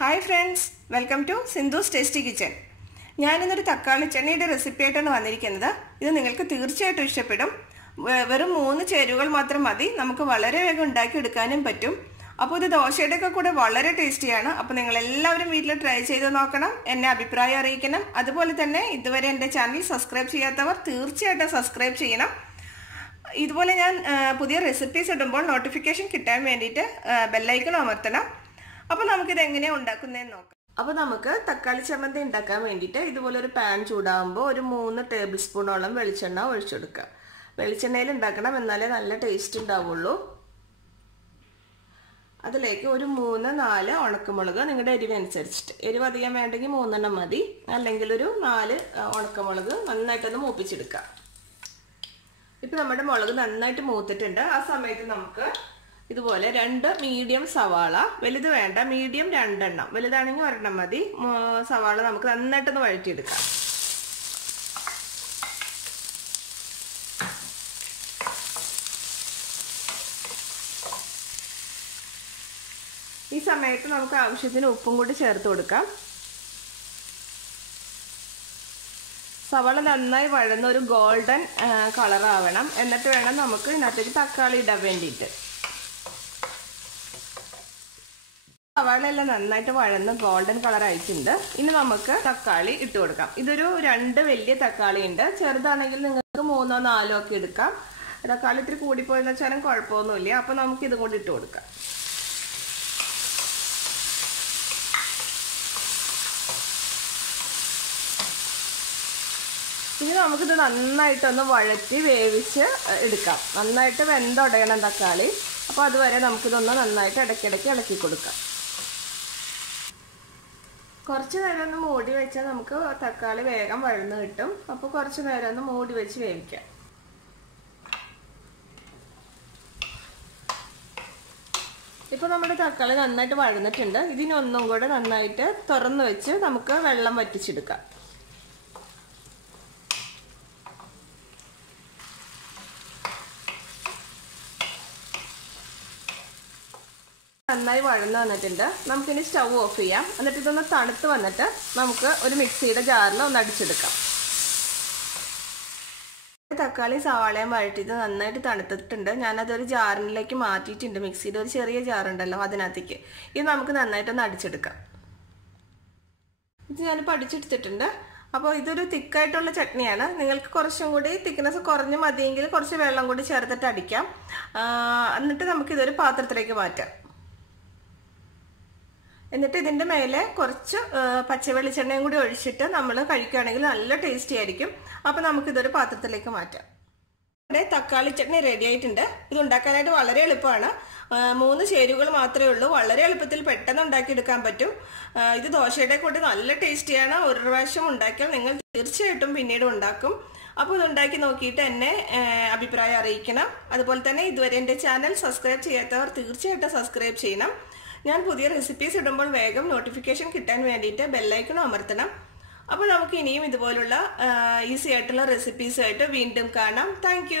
Hi friends, welcome to Sindhu's Tasty Kitchen. ഞാനിന്നൊരു തക്കാളി ചട്നിയുടെ recipe ആയിട്ടാണ് വന്നിരിക്കുന്നത്. ഇത് നിങ്ങൾക്ക് തീർച്ചയായിട്ടും ഇഷ്ടപ്പെടും. വെറും 3 ചേരുവകൾ മാത്രം മതി. നമുക്ക് വളരെ വേഗം ഉണ്ടാക്കി എടുക്കാനും പറ്റും. അപ്പോൾ ഇത് ദോശയുടെ ഒക്കെ കൂടെ വളരെ ടേസ്റ്റിയാണ്. അപ്പോൾ നിങ്ങൾ എല്ലാവരും വീട്ടിൽ ട്രൈ ചെയ്ത് നോക്കണം. എന്നെ അഭിപ്രായം അറിയിക്കണം. അതുപോലെ തന്നെ ഇതുവരെ എൻ്റെ ചാനൽ സബ്സ്ക്രൈബ് ചെയ്യാത്തവർ തീർച്ചയായിട്ടും സബ്സ്ക്രൈബ് ചെയ്യണം. ഇതുപോലെ ഞാൻ പുതിയ റെസിപ്പീസ് ഇടുമ്പോൾ നോട്ടിഫിക്കേഷൻ കിട്ടാൻ വേണ്ടിയിട്ട് ബെൽ ഐക്കൺ അമർത്തണം. അപ്പോൾ നമുക്കിത് എങ്ങനെയാണ് ഉണ്ടാക്കുന്നതെന്ന് നോക്കാം. അപ്പോൾ നമുക്ക് തക്കാളി ചമ്മന്തി ഉണ്ടാക്കാൻ വേണ്ടിയിട്ട് ഇതുപോലെ ഒരു പാൻ ചൂടാകുമ്പോൾ ഒരു 3 ടേബിൾ സ്പൂണോളം വെളിച്ചെണ്ണ ഒഴിച്ചെടുക്കുക. വെളിച്ചെണ്ണയിൽ ഉണ്ടാക്കണം, എന്നാലേ നല്ല ടേസ്റ്റ് ഉണ്ടാവുള്ളൂ. അതിലേക്ക് ഒരു 3-4 ഉണക്കമുളക് നിങ്ങളുടെ എരിവനുസരിച്ചിട്ട്, എരിവ് അധികം വേണ്ടെങ്കിൽ 3 എണ്ണം മതി, അല്ലെങ്കിൽ ഒരു 4 ഉണക്കമുളക് നന്നായിട്ടൊന്ന് മൂപ്പിച്ചെടുക്കുക. ഇപ്പം നമ്മുടെ മുളക് നന്നായിട്ട് മൂത്തിട്ടുണ്ട്. ആ സമയത്ത് നമുക്ക് ഇതുപോലെ 2 മീഡിയം സവാള, വലുത് വേണ്ട, മീഡിയം 2 എണ്ണം, വലുതാണെങ്കിൽ 1 എണ്ണം മതി, സവാള നമുക്ക് നന്നായിട്ടൊന്ന് വഴറ്റിയെടുക്കാം. ഈ സമയത്ത് നമുക്ക് ആവശ്യത്തിന് ഉപ്പും കൂടി ചേർത്ത് കൊടുക്കാം. സവാള നന്നായി വഴന്ന ഒരു ഗോൾഡൻ കളർ ആവണം. എന്നിട്ട് വേണം നമുക്ക് ഇതിനകത്തേക്ക് തക്കാളി ഇടാൻ വേണ്ടിയിട്ട്. സവാള എല്ലാം നന്നായിട്ട് വഴന്ന് ഗോൾഡൻ കളർ ആയിട്ടുണ്ട്. ഇനി നമുക്ക് തക്കാളി ഇട്ട് കൊടുക്കാം. ഇതൊരു 2 വലിയ തക്കാളി ഉണ്ട്. ചെറുതാണെങ്കിൽ നിങ്ങൾക്ക് 3-4 ഒക്കെ എടുക്കാം. തക്കാളി ഇത്തിരി കൂടിപ്പോയെന്ന് വെച്ചാലും കുഴപ്പമൊന്നുമില്ല. അപ്പൊ നമുക്ക് ഇതും കൂടി ഇട്ട് കൊടുക്കാം. ഇനി നമുക്കിത് നന്നായിട്ടൊന്ന് വഴറ്റി വേവിച്ച് എടുക്കാം. നന്നായിട്ട് വെന്തുടയണം തക്കാളി. അപ്പോൾ അതുവരെ നമുക്കിതൊന്ന് നന്നായിട്ട് ഇടയ്ക്കിടയ്ക്ക് ഇളക്കി കൊടുക്കാം. കുറച്ച് നേരം ഒന്ന് മൂടി വെച്ചാൽ നമുക്ക് തക്കാളി വേഗം വഴന്ന് കിട്ടും. അപ്പോൾ കുറച്ച് നേരം ഒന്ന് മൂടി വെച്ച് വേവിക്കാം. ഇപ്പോൾ നമ്മുടെ തക്കാളി നന്നായിട്ട് വഴന്നിട്ടുണ്ട്. ഇതിനൊന്നും കൂടെ നന്നായിട്ട് തുറന്ന് വെച്ച് നമുക്ക് വെള്ളം വറ്റിച്ചെടുക്കാം. നന്നായി വഴന്ന് വന്നിട്ടുണ്ട്. നമുക്കിനി സ്റ്റൗ ഓഫ് ചെയ്യാം. എന്നിട്ട് ഇതൊന്ന് തണുത്ത് വന്നിട്ട് നമുക്ക് ഒരു മിക്സിയുടെ ജാറിൽ ഒന്ന് അടിച്ചെടുക്കാം. തക്കാളി സവാളയും വഴറ്റിയത് നന്നായിട്ട് തണുത്തിട്ടുണ്ട്. ഞാനതൊരു ജാറിലേക്ക് മാറ്റിയിട്ടുണ്ട്. മിക്സിയുടെ ഒരു ചെറിയ ജാറുണ്ടല്ലോ, അതിനകത്തേക്ക് ഇത് നമുക്ക് നന്നായിട്ടൊന്ന് അടിച്ചെടുക്കാം. ഇത് ഞാനിപ്പോൾ അടിച്ചെടുത്തിട്ടുണ്ട്. അപ്പോൾ ഇതൊരു തിക്കായിട്ടുള്ള ചട്നിയാണ്. നിങ്ങൾക്ക് കുറച്ചും കൂടി തിക്നെസ് കുറഞ്ഞ് മതിയെങ്കിൽ കുറച്ച് വെള്ളം കൂടി ചേർത്തിട്ട് അടിക്കാം. എന്നിട്ട് നമുക്കിതൊരു പാത്രത്തിലേക്ക് മാറ്റാം. എന്നിട്ട് ഇതിൻ്റെ മേലെ കുറച്ച് പച്ചവെളിച്ചെണ്ണയും കൂടി ഒഴിച്ചിട്ട് നമ്മൾ കഴിക്കുകയാണെങ്കിൽ നല്ല ടേസ്റ്റി ആയിരിക്കും. അപ്പോൾ നമുക്കിതൊരു പാത്രത്തിലേക്ക് മാറ്റാം. ഇവിടെ തക്കാളി ചട്നി റെഡി ആയിട്ടുണ്ട്. ഇത് ഉണ്ടാക്കാനായിട്ട് വളരെ എളുപ്പമാണ്. 3 ചേരുവകൾ മാത്രമേ ഉള്ളൂ. വളരെ എളുപ്പത്തിൽ പെട്ടെന്ന് ഉണ്ടാക്കിയെടുക്കാൻ പറ്റും. ഇത് ദോശയുടെ കൂടെ നല്ല ടേസ്റ്റിയാണ്. ഒരു പ്രാവശ്യം ഉണ്ടാക്കിയാൽ നിങ്ങൾ തീർച്ചയായിട്ടും പിന്നീട് ഉണ്ടാക്കും. അപ്പോൾ ഇതുണ്ടാക്കി നോക്കിയിട്ട് എന്നെ അഭിപ്രായം അറിയിക്കണം. അതുപോലെ തന്നെ ഇതുവരെ എൻ്റെ ചാനൽ സബ്സ്ക്രൈബ് ചെയ്യാത്തവർ തീർച്ചയായിട്ടും സബ്സ്ക്രൈബ് ചെയ്യണം. ഞാൻ പുതിയ റെസിപ്പീസ് ഇടുമ്പോൾ വേഗം നോട്ടിഫിക്കേഷൻ കിട്ടാൻ വേണ്ടിയിട്ട് ബെല്ലൈക്കൺ അമർത്തണം. അപ്പോൾ നമുക്ക് ഇനിയും ഇതുപോലുള്ള ഈസി ആയിട്ടുള്ള റെസിപ്പീസുമായിട്ട് വീണ്ടും കാണാം. താങ്ക്